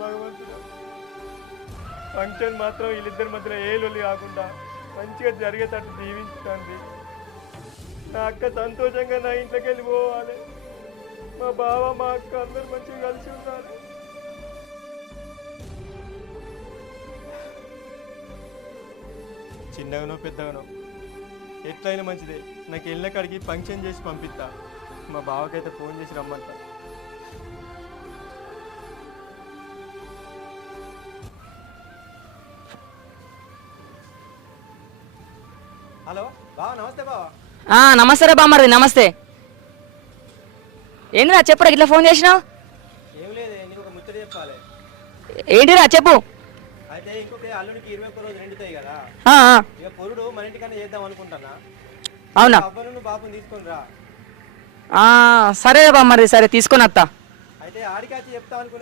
భగవంతుడు. ఫంక్షన్ మాత్రం వీళ్ళిద్దరి మధ్యలో ఏ లొల్లి కాకుండా మంచిగా జరిగేటట్టు దీవించుతుంది. నా అక్క సంతోషంగా నా ఇంట్లోకి వెళ్ళిపోవాలి. మా బావ మా అక్క అందరు మంచిగా కలిసి ఉండాలి. చిన్నగానో పెద్దగానో ఎట్లయినా మంచిదే. నాకు వెళ్ళిన కాడికి ఫంక్షన్ చేసి పంపిస్తా. మా బావకైతే ఫోన్ చేసి రమ్మంటా. హలో బావ, నమస్తే బావ. నమస్తే రా బామ్మర్ది. నమస్తే. ఏంటిరా చెప్పురా ఇట్లా ఫోన్ చేసినావు? ఏం లేదు, నీకు ఒక ముచ్చట చెప్పాలి. ఏంటిరా చెప్పు. అయితే ఇంకొక అల్లుడికి 21 రోజులు నిండుతాయి కదా. ఇక పొరుడు మన ఇంటికన్నా చేద్దాం అనుకుంటున్నా. అవునా? అవ్వను బాబుని తీసుకొని రా. సరే బామ్మర్ది, సరే తీసుకొని వస్తా. అయితే ఆడికి వచ్చి చెప్తా అనుకున్నా